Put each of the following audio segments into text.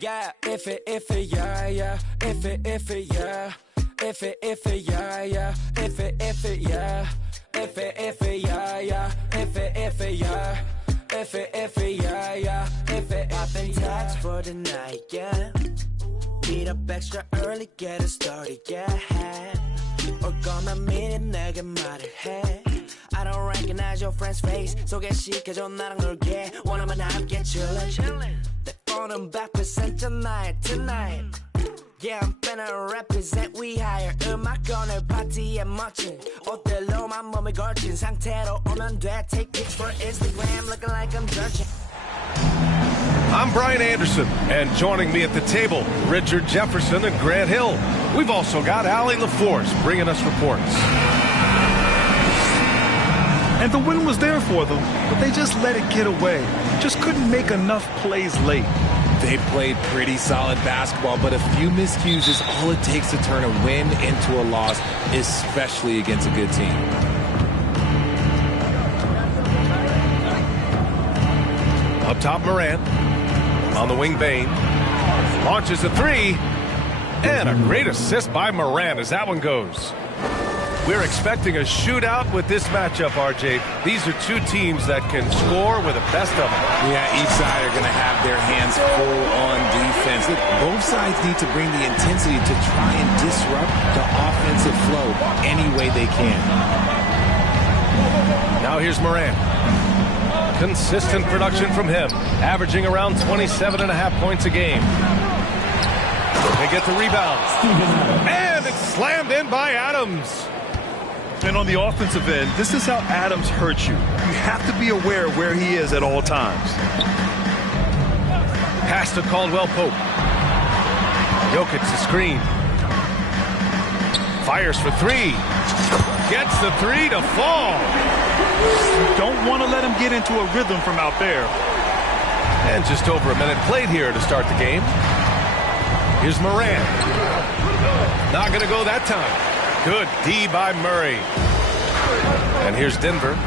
yeah, if it, yeah, yeah, if it, yeah, if it, yeah, yeah, if it, yeah, if it, yeah, yeah, if it, yeah, if it, yeah, yeah, if it, popping tags for the night, yeah. Meet up extra early, get it started, yeah. Or gonna meet him, 내게 말을 해. I don't recognize your friend's face. 소개시켜줘 나랑 놀게. 원하면 함께 chillin'. 내 폰은 100% tonight. Yeah, I'm finna represent we hire. 음악 오늘 파티에 멋진 옷들로만 몸을 걸친 상태로 오면 돼. Take pics for Instagram, looking like I'm searching. I'm Brian Anderson, and joining me at the table, Richard Jefferson and Grant Hill. We've also got Allie LaForce bringing us reports. And the win was there for them, but they just let it get away. Just couldn't make enough plays late. They played pretty solid basketball, but a few miscues is all it takes to turn a win into a loss, especially against a good team. Up top, Morant. On the wing, Bain. Launches a three. And a great assist by Morant as that one goes. We're expecting a shootout with this matchup, RJ. These are two teams that can score with the best of them. Yeah, each side are going to have their hands full on defense. Look, both sides need to bring the intensity to try and disrupt the offensive flow any way they can. Now here's Morant. Consistent production from him, averaging around 27.5 points a game. They get the rebound. And it's slammed in by Adams. And on the offensive end, this is how Adams hurts you. You have to be aware of where he is at all times. Pass to Caldwell Pope. Jokic the screen. Fires for three. Gets the three to fall. Don't want to let him get into a rhythm from out there. And just over a minute played here to start the game. Here's Morant. Not going to go that time. Good D by Murray. And here's Denver.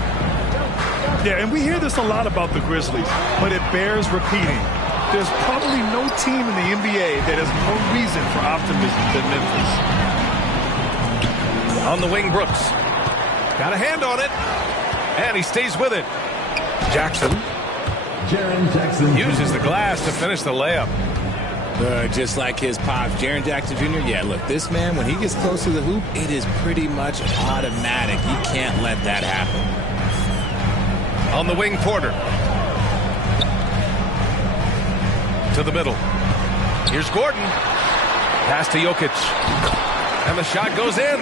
Yeah, and we hear this a lot about the Grizzlies, but it bears repeating. There's probably no team in the NBA that has more reason for optimism than Memphis. On the wing, Brooks. Got a hand on it. And he stays with it. Jackson. Jaren Jackson Uses the glass to finish the layup. Just like his pops, Jaren Jackson Jr. Yeah, look, this man, when he gets close to the hoop, it is pretty much automatic. You can't let that happen. On the wing, Porter. To the middle. Here's Gordon. Pass to Jokic. And the shot goes in.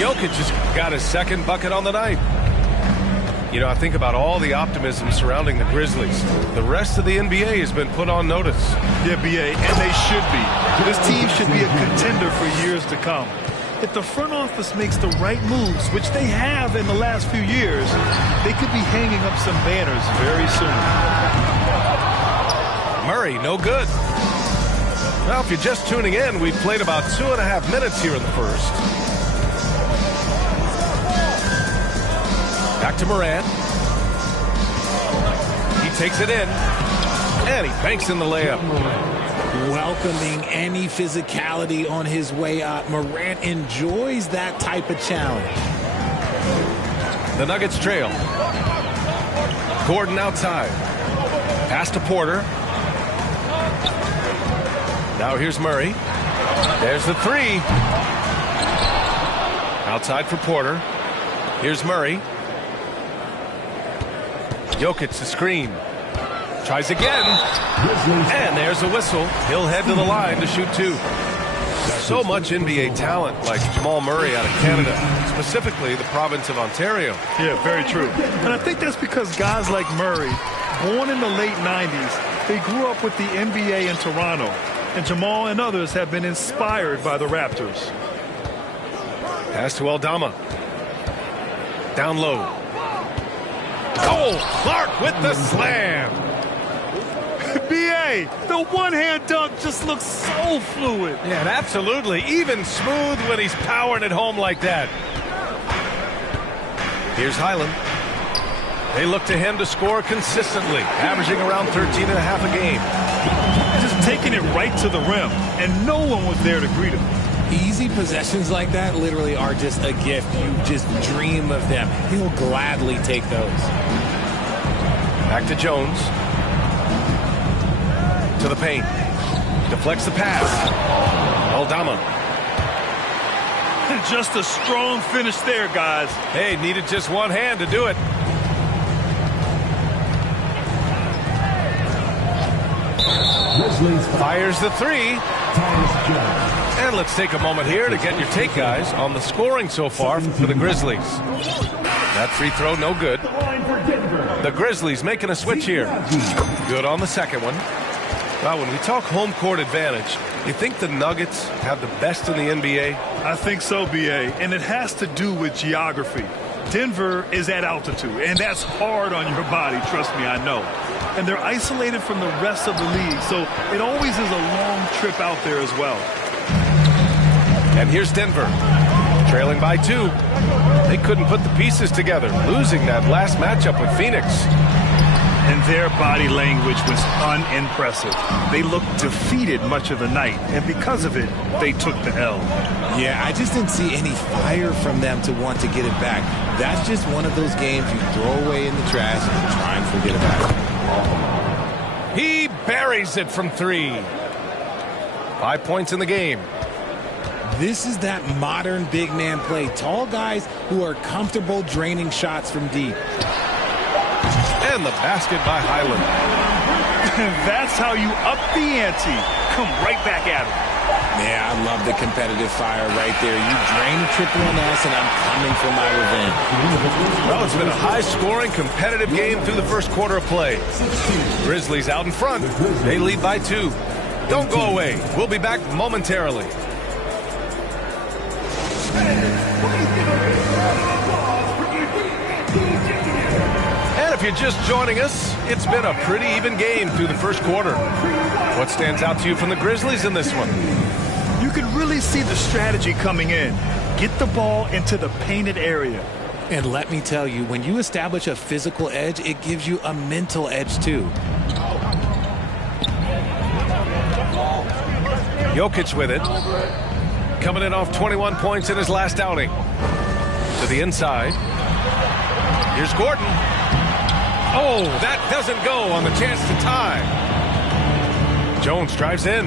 Jokic just got his second bucket on the night. You know, I think about all the optimism surrounding the Grizzlies. The rest of the NBA has been put on notice. Yeah, BA, and they should be. This team should be a contender for years to come. If the front office makes the right moves, which they have in the last few years, they could be hanging up some banners very soon. Murray, no good. Well, if you're just tuning in, we've played about 2.5 minutes here in the first. Back to Morant. He takes it in. And he banks in the layup. Welcoming any physicality on his way up. Morant enjoys that type of challenge. The Nuggets trail. Gordon outside. Pass to Porter. Now here's Murray. There's the three. Outside for Porter. Here's Murray. Jokic the screen. Tries again. And there's a whistle. He'll head to the line to shoot two. So much NBA talent like Jamal Murray out of Canada, specifically the province of Ontario. Yeah, very true. And I think that's because guys like Murray, born in the late 90s, they grew up with the NBA in Toronto. And Jamal and others have been inspired by the Raptors. Pass to Aldama. Down low. Oh, Clark with the slam. B.A., the one-hand dunk just looks so fluid. Yeah, absolutely. Even smooth when he's powering it home like that. Here's Highland. They look to him to score consistently, averaging around 13 and a half a game. Just taking it right to the rim, and no one was there to greet him. Easy possessions like that literally are just a gift. You just dream of them. He'll gladly take those. Back to Jones. To the paint. Deflects the pass. Aldama. Just a strong finish there, guys. Hey, needed just one hand to do it. Grizzlies Fires the three. Tyus Jones. And let's take a moment here to get your take, guys, on the scoring so far for the Grizzlies. That free throw, no good. The Grizzlies making a switch here. Good on the second one. Well, when we talk home court advantage, you think the Nuggets have the best in the NBA? I think so, B.A., and it has to do with geography. Denver is at altitude, and that's hard on your body, trust me, I know. And they're isolated from the rest of the league, so it always is a long trip out there as well. And here's Denver, trailing by 2. They couldn't put the pieces together, losing that last matchup with Phoenix. And their body language was unimpressive. They looked defeated much of the night, and because of it, they took the L. Yeah, I just didn't see any fire from them to want to get it back. That's just one of those games you throw away in the trash and try and forget about it. He buries it from 3. 5 points in the game. This is that modern big man play. Tall guys who are comfortable draining shots from deep. And the basket by Highland. That's how you up the ante. Come right back at him. Yeah, I love the competitive fire right there. You drain a triple on us, and I'm coming for my revenge. Well, it's been a high-scoring, competitive game through the first quarter of play. Grizzlies out in front. They lead by 2. Don't go away. We'll be back momentarily. And if you're just joining us, it's been a pretty even game through the first quarter. What stands out to you from the Grizzlies in this one? You can really see the strategy coming in. Get the ball into the painted area. And let me tell you, when you establish a physical edge, it gives you a mental edge too. Jokic with it. Coming in off 21 points in his last outing. To the inside. Here's Gordon. Oh, that doesn't go on the chance to tie. Jones drives in.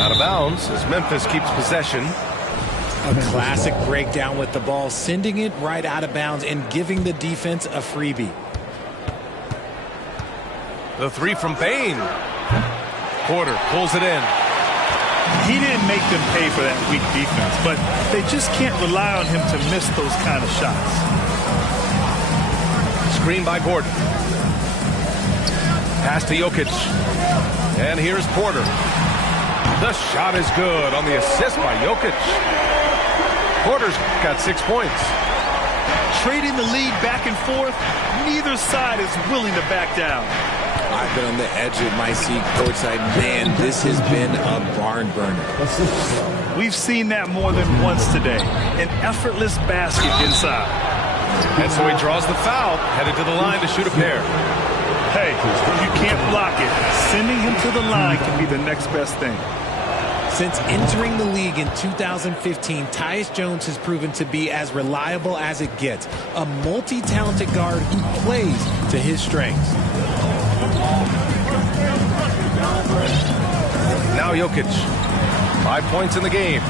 Out of bounds as Memphis keeps possession. A classic breakdown with the ball, sending it right out of bounds and giving the defense a freebie. The 3 from Bane. Porter pulls it in. He didn't make them pay for that weak defense, but they just can't rely on him to miss those kind of shots. Screen by Gordon. Pass to Jokic. And here's Porter. The shot is good on the assist by Jokic. Porter's got 6 points. Trading the lead back and forth, neither side is willing to back down. I've been on the edge of my seat courtside. Man, this has been a barn burner. We've seen that more than once today. An effortless basket inside. And so he draws the foul, headed to the line to shoot a pair. Hey, if you can't block it, sending him to the line can be the next best thing. Since entering the league in 2015, Tyus Jones has proven to be as reliable as it gets. A multi-talented guard who plays to his strengths. Now Jokic. 5 points in the game.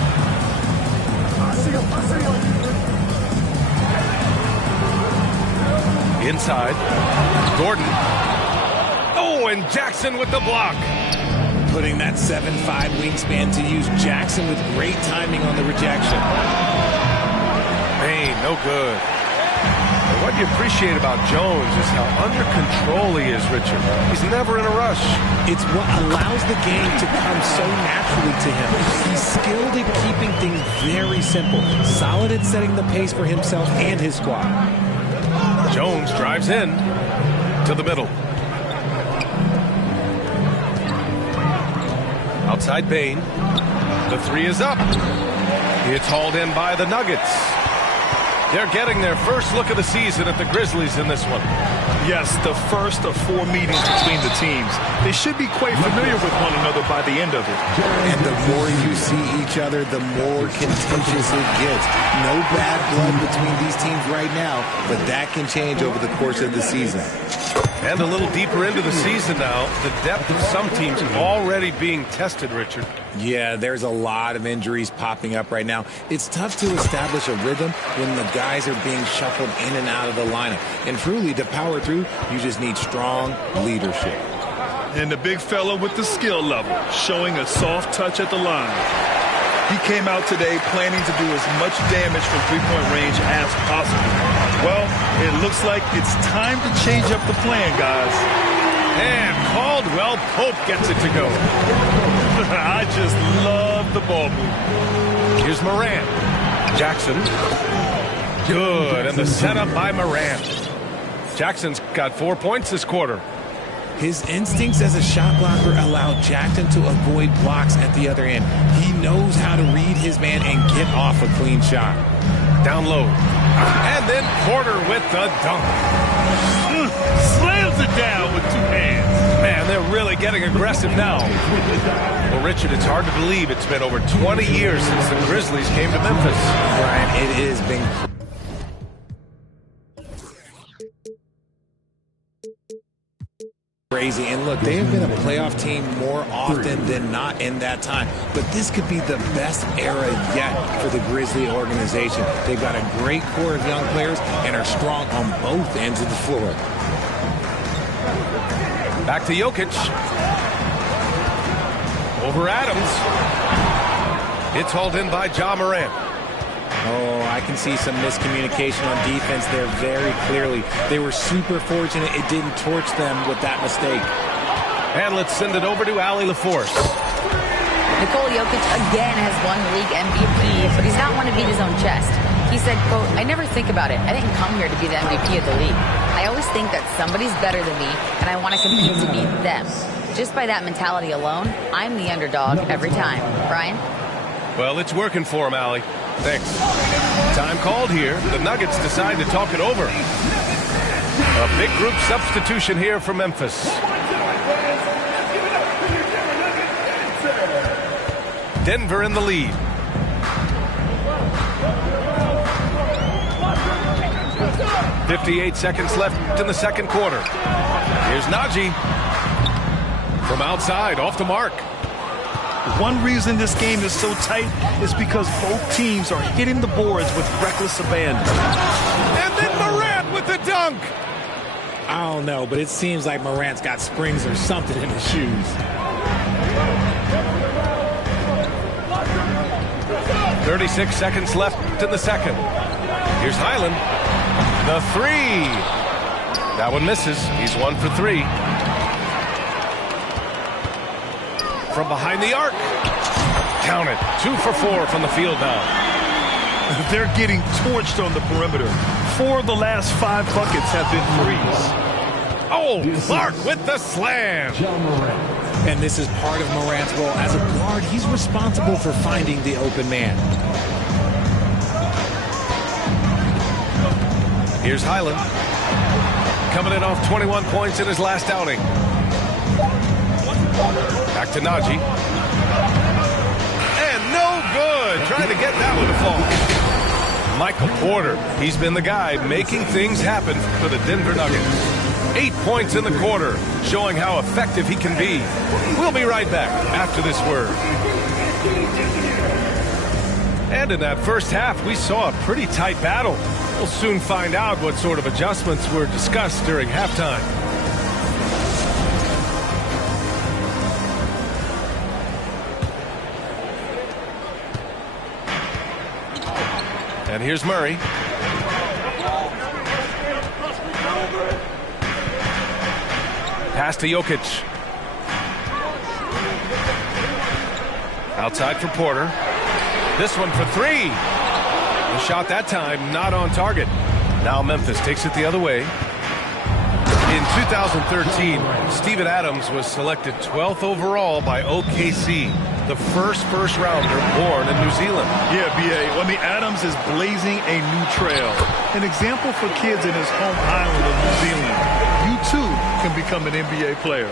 Inside. Gordon. Oh, and Jackson with the block. Putting that 7'5" wingspan to use. Jackson with great timing on the rejection. Bane, no good. And what you appreciate about Jones is how under control he is, Richard. He's never in a rush. It's what allows the game to come so naturally to him. He's skilled at keeping things very simple. Solid at setting the pace for himself and his squad. Jones drives in to the middle. Outside Bane. The 3 is up. It's hauled in by the Nuggets. They're getting their first look of the season at the Grizzlies in this one. Yes, the first of 4 meetings between the teams. They should be quite familiar with one another by the end of it. And the more you see each other, the more contentious it gets. No bad blood between these teams right now, but that can change over the course of the season. And a little deeper into the season now, the depth of some teams already being tested, Richard. Yeah, there's a lot of injuries popping up right now. It's tough to establish a rhythm when the guys are being shuffled in and out of the lineup. And truly, to power through, you just need strong leadership. And the big fella with the skill level, showing a soft touch at the line. He came out today planning to do as much damage from three-point range as possible. Well, it looks like it's time to change up the plan, guys. And Caldwell Pope gets it to go. I just love the ball move. Here's Morant. Jackson. Good, and the setup by Morant. Jackson's got 4 points this quarter. His instincts as a shot blocker allowed Jackson to avoid blocks at the other end. He knows how to read his man and get off a clean shot. Down low. And then Porter with the dunk. Slams it down with 2 hands. Man, they're really getting aggressive now. Well, Richard, it's hard to believe it's been over 20 years since the Grizzlies came to Memphis. Brian, it has been crazy. And look, they have been a playoff team more often than not in that time. But this could be the best era yet for the Grizzly organization. They've got a great core of young players and are strong on both ends of the floor. Back to Jokic. Over Adams. It's hauled in by Ja Morant. Oh, I can see some miscommunication on defense there very clearly. They were super fortunate it didn't torch them with that mistake. And let's send it over to Allie LaForce. Nikola Jokic again has won league MVP, but he's not one to beat his own chest. He said, quote, "I never think about it. I didn't come here to be the MVP of the league. I always think that somebody's better than me, and I want to compete to beat them. Just by that mentality alone, I'm the underdog every time." Brian? Well, it's working for him, Allie. Thanks. Time called here. The Nuggets decide to talk it over. A big group substitution here for Memphis. Denver in the lead. .58 seconds left in the second quarter. Here's Najee. From outside, off the mark. One reason this game is so tight is because both teams are hitting the boards with reckless abandon. And then Morant with the dunk. I don't know, but it seems like Morant's got springs or something in his shoes. 36 seconds left in the second. Here's Highland. The three. That one misses. He's 1 for 3. From behind the arc. Count it. 2 for 4 from the field now. They're getting torched on the perimeter. 4 of the last 5 buckets have been threes. Oh, Clark with the slam. And this is part of Morant's role. As a guard, he's responsible for finding the open man. Here's Highland. Coming in off 21 points in his last outing. Back to Najee. And no good. Trying to get that one to fall. Michael Porter. He's been the guy making things happen for the Denver Nuggets. 8 points in the quarter, showing how effective he can be. We'll be right back after this word. And in that first half, we saw a pretty tight battle. We'll soon find out what sort of adjustments were discussed during halftime. And here's Murray. Pass to Jokic. Outside for Porter. This one for 3. The shot that time not on target. Now Memphis takes it the other way. In 2013, Steven Adams was selected 12th overall by OKC, the first rounder born in New Zealand. Yeah, B.A. I mean, Adams is blazing a new trail. An example for kids in his home island of New Zealand. You, too, can become an NBA player.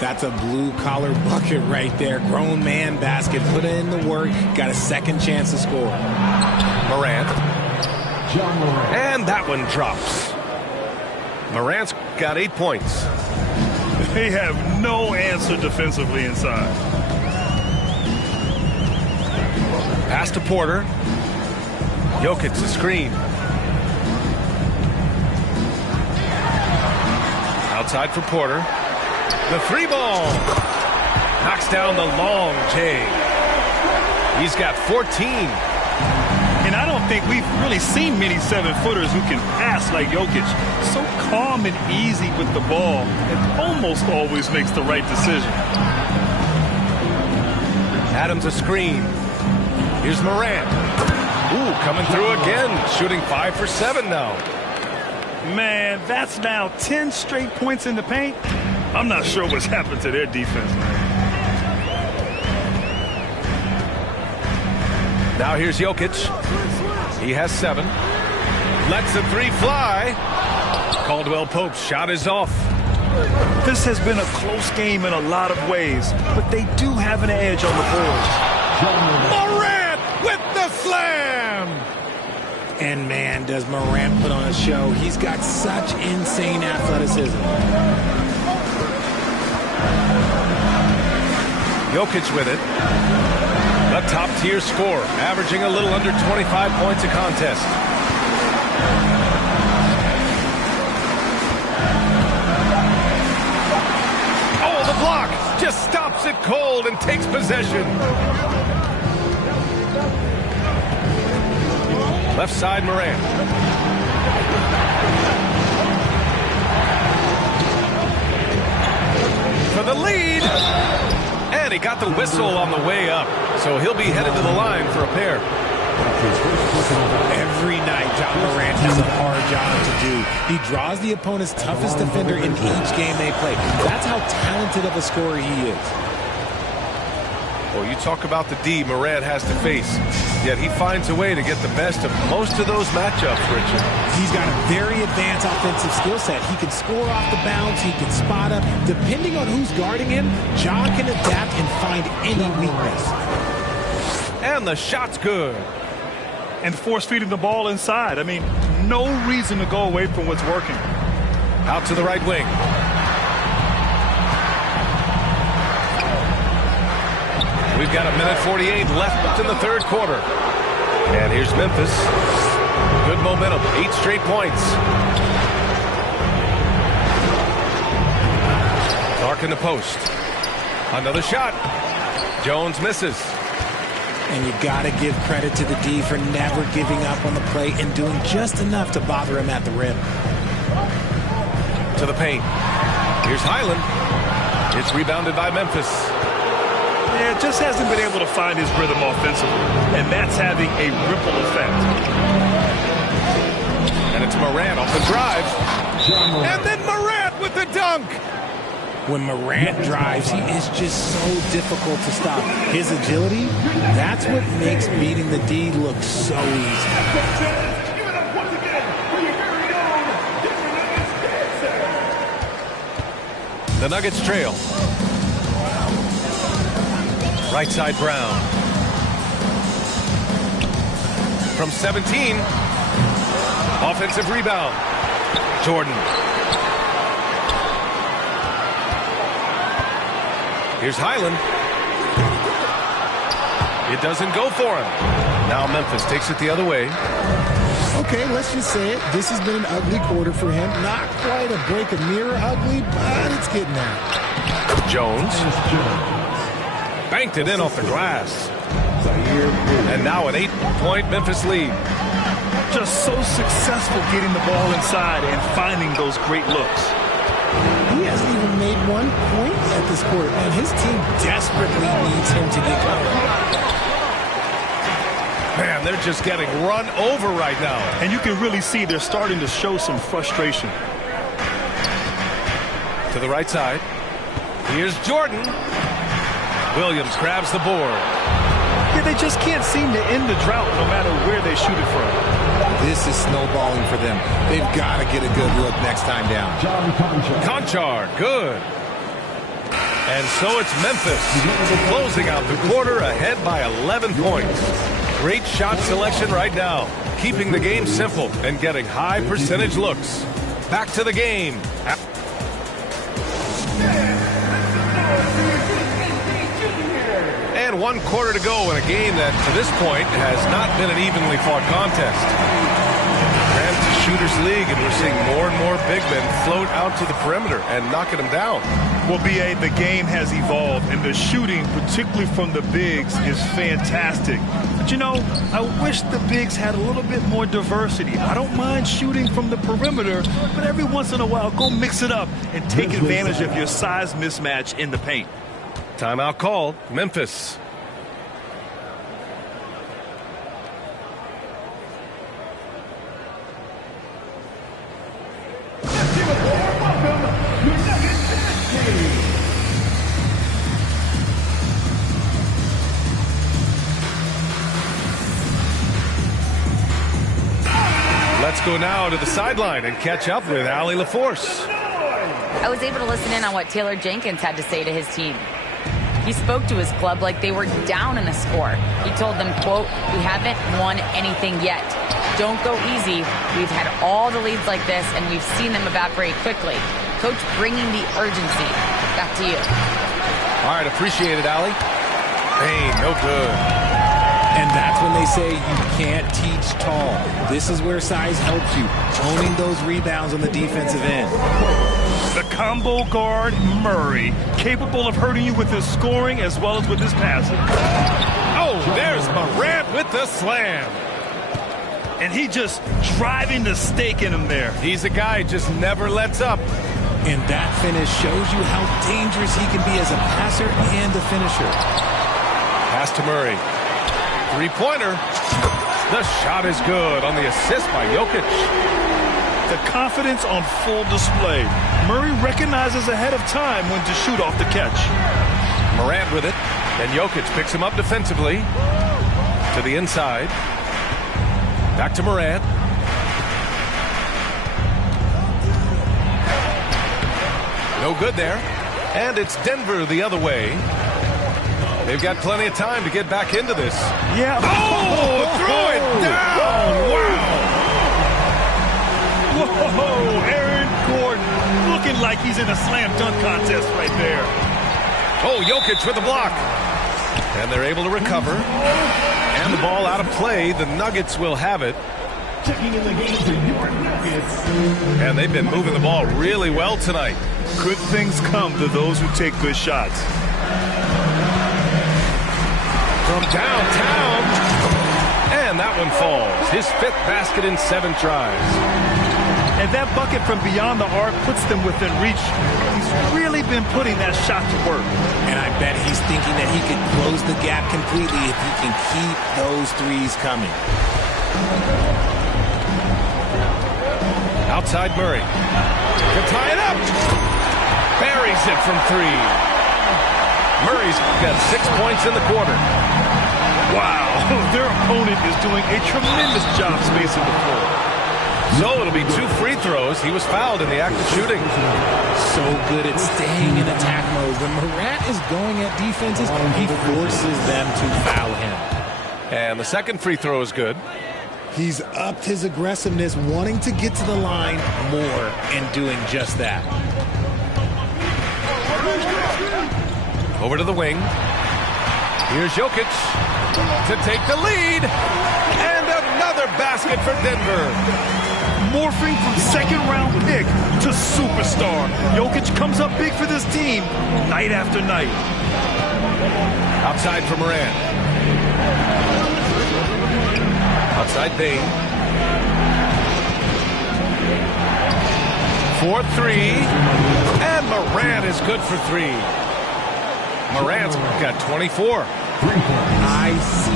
That's a blue-collar bucket right there. Grown man basket. Put in the work. Got a second chance to score. Morant. And that one drops. Morant's got 8 points. They have no answer defensively inside. Pass to Porter. Jokic the screen. Outside for Porter. The three ball. Knocks down the long J. He's got 14. And I don't think we've really seen many 7-footers who can pass like Jokic. So calm and easy with the ball and almost always makes the right decision. Adams a screen. Here's Morant. Ooh, coming through again. Shooting 5 for 7 now. Man, that's now 10 straight points in the paint. I'm not sure what's happened to their defense, man. Now here's Jokic. He has 7. Lets the three fly. Caldwell Pope's shot is off. This has been a close game in a lot of ways, but they do have an edge on the boards. Morant with the slam! And man, does Morant put on a show. He's got such insane athleticism. Jokic with it. A top-tier scorer, averaging a little under 25 points a contest. Oh, the block! Just stops it cold and takes possession. Left side, Morant. For the lead. And he got the whistle on the way up. So he'll be headed to the line for a pair. Every night, John Morant has a hard job to do. He draws the opponent's toughest defender in each game they play. That's how talented of a scorer he is. Well, you talk about the D Morant has to face, yet he finds a way to get the best of most of those matchups, Richard. He's got a very advanced offensive skill set. He can score off the bounce. He can spot up. Depending on who's guarding him, John can adapt and find any weakness. And the shot's good. And force-feeding the ball inside. I mean, no reason to go away from what's working. Out to the right wing. We've got 1:48 left in the third quarter. And here's Memphis. Good momentum. 8 straight points. Clark in the post. Another shot. Jones misses. And you got to give credit to the D for never giving up on the play and doing just enough to bother him at the rim. To the paint. Here's Highland. It's rebounded by Memphis. Yeah, just hasn't been able to find his rhythm offensively, and that's having a ripple effect. And it's Morant off the drive. And then Morant with the dunk. When Morant drives, he is just so difficult to stop. His agility, that's what makes beating the D look so easy. The Nuggets trail. Right side Brown. From 17. Offensive rebound. Jordan. Here's Highland. It doesn't go for him. Now Memphis takes it the other way. Okay, let's just say it. This has been an ugly quarter for him. Not quite a break a mirror ugly, but it's getting there. Jones. Banked it in off the glass. And now an 8-point Memphis lead. Just so successful getting the ball inside and finding those great looks. He hasn't even made 1 point at this quarter, and his team desperately needs him to get going. Man, they're just getting run over right now. And you can really see they're starting to show some frustration. To the right side. Here's Jordan. Williams grabs the board. Yeah, they just can't seem to end the drought no matter where they shoot it from. This is snowballing for them. They've got to get a good look next time down. Conchar, good. And so it's Memphis closing out the quarter ahead by 11 points. Great shot selection right now, keeping the game simple and getting high percentage looks. Back to the game. And 1 quarter to go in a game that, to this point, has not been an evenly fought contest. And it's a shooter's league, and we're seeing more and more big men float out to the perimeter and knocking them down. Well, B.A., the game has evolved, and the shooting, particularly from the bigs, is fantastic. But, you know, I wish the bigs had a little bit more diversity. I don't mind shooting from the perimeter, but every once in a while, go mix it up and take advantage of your size mismatch in the paint. Timeout called. Memphis. Let's go now to the sideline and catch up with Allie LaForce. I was able to listen in on what Taylor Jenkins had to say to his team. He spoke to his club like they were down in a score. He told them, quote, "We haven't won anything yet. Don't go easy. We've had all the leads like this, and we've seen them evaporate quickly." Coach bringing the urgency. Back to you. All right, appreciate it, Allie. Hey, no good. And that's when they say you can't teach tall. This is where size helps you, owning those rebounds on the defensive end. The combo guard, Murray, capable of hurting you with his scoring as well as with his passing. Oh, there's Morant with the slam. And he just driving the stake in him there. He's a guy who just never lets up. And that finish shows you how dangerous he can be as a passer and a finisher. Pass to Murray. Three-pointer. The shot is good on the assist by Jokic. The confidence on full display. Murray recognizes ahead of time when to shoot off the catch. Morant with it, and Jokic picks him up defensively. To the inside. Back to Morant. No good there. And it's Denver the other way. They've got plenty of time to get back into this. Yeah. Oh, throw it down. Wow. Whoa, Aaron Gordon looking like he's in a slam dunk contest right there. Oh, Jokic with the block. And they're able to recover. And the ball out of play. The Nuggets will have it. Checking in the game for your Nuggets. And they've been moving the ball really well tonight. Good things come to those who take good shots. From downtown. And that one falls. His 5th basket in 7 tries. And that bucket from beyond the arc puts them within reach. He's really been putting that shot to work. And I bet he's thinking that he can close the gap completely if he can keep those threes coming. Outside Murray. To tie it up. Buries it from 3. Murray's got 6 points in the quarter. Wow, their opponent is doing a tremendous job spacing the floor. So it'll be 2 free throws. He was fouled in the act of shooting. So good at staying in attack mode. When Morant is going at defenses, he forces them to foul him. And the second free throw is good. He's upped his aggressiveness, wanting to get to the line more and doing just that. Over to the wing. Here's Jokic to take the lead. And another basket for Denver. Morphing from second-round pick to superstar. Jokic comes up big for this team night after night. Outside for Morant. Outside Bane. 4-3. And Morant is good for 3. Morant's got 24. ICE.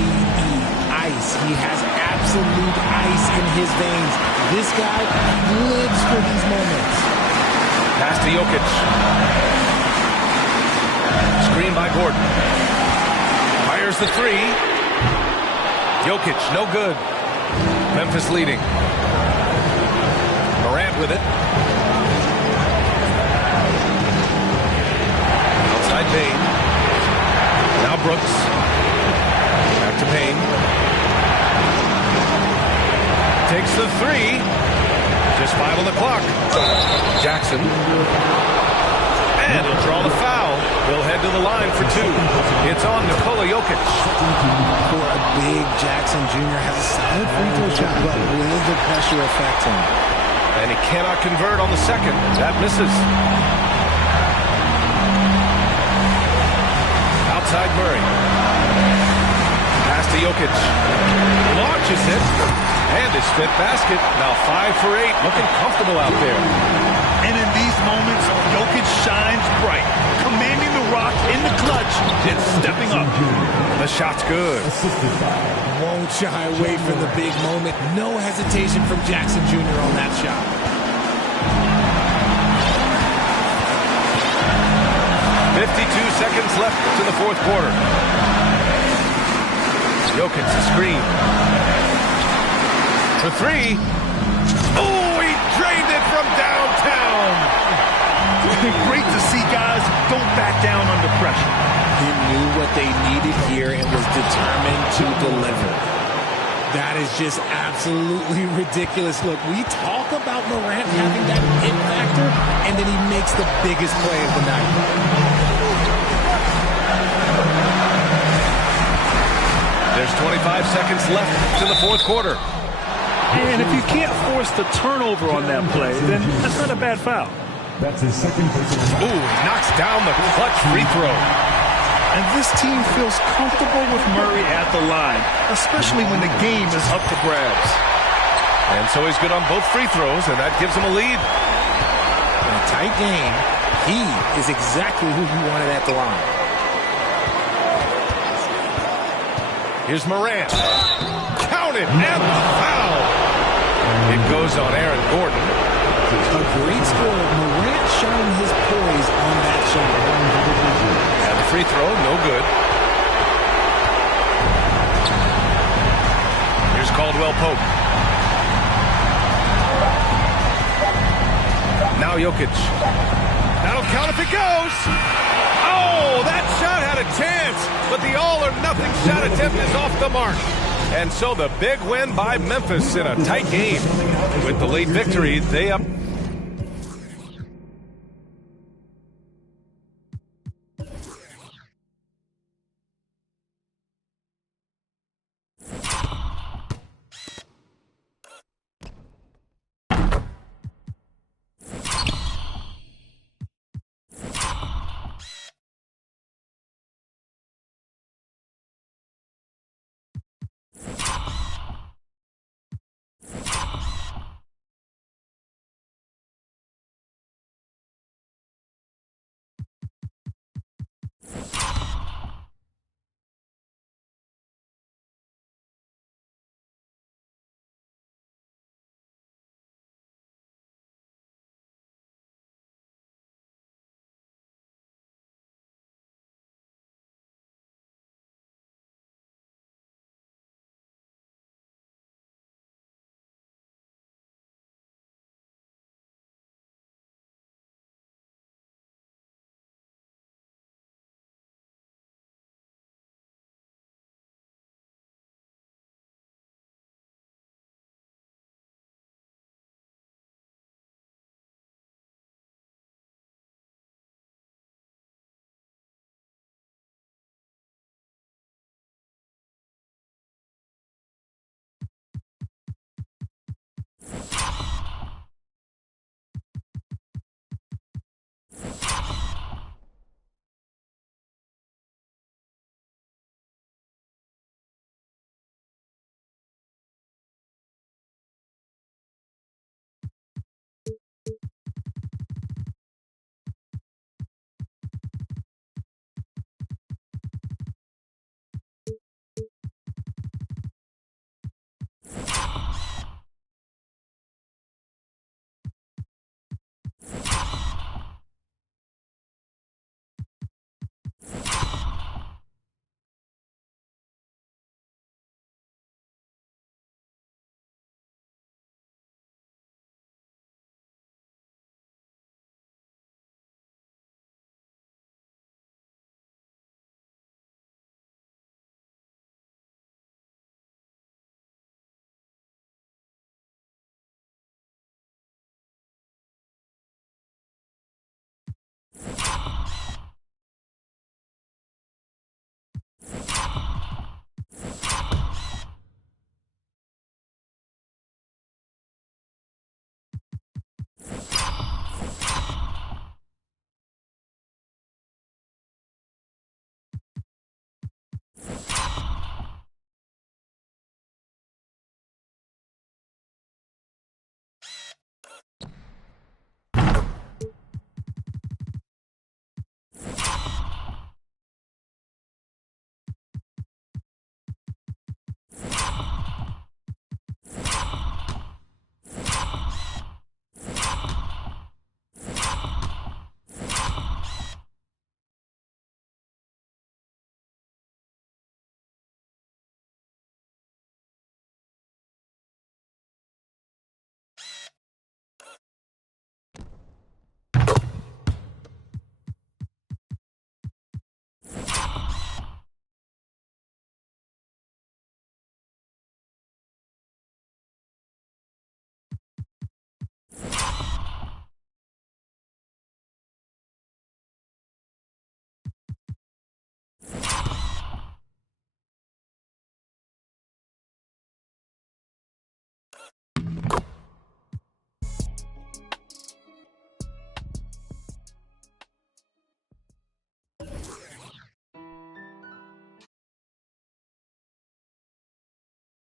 Ice. He has absolute ice in his veins. This guy lives for these moments. Pass to Jokic. Screen by Gordon. Fires the three. Jokic, no good. Memphis leading. Morant with it. Outside Payne. Now Brooks. Back to Payne. Takes the three. Just 5 on the clock. Jackson. And he'll draw the foul. He'll head to the line for 2. It's on Nikola Jokic. For a big Jackson Jr. has a solid free throw shot, but will the pressure affect him? And he cannot convert on the second. That misses. Outside Murray. Pass to Jokic. Launches it. And his 5th basket. Now 5 for 8. Looking comfortable out there. And in these moments, Jokic shines bright, commanding the rock in the clutch and stepping up. The shot's good. Won't shy away from the big moment. No hesitation from Jackson Jr. on that shot. Seconds left to the 4th quarter. Jokic a screen. For 3. Oh, he drained it from downtown. Great to see guys don't back down under pressure. He knew what they needed here and was determined to deliver. That is just absolutely ridiculous. Look, we talk about Morant having that hit factor, and then he makes the biggest play of the night. There's 25 seconds left to the 4th quarter. And if you can't force the turnover on that play, then that's not a bad foul. That's his second personal. Ooh, knocks down the clutch free throw. And this team feels comfortable with Murray at the line, especially when the game is up for grabs. And so he's good on both free throws, and that gives him a lead. In a tight game, he is exactly who you wanted at the line. Here's Morant. Count it, and the foul. It goes on Aaron Gordon. A great score. Morant showing his poise on that shot. And the free throw, no good. Here's Caldwell Pope. Now Jokic. That'll count if it goes. Oh, that shot had a chance, but the all-or-nothing shot attempt is off the mark. And so the big win by Memphis in a tight game. With the late victory, they up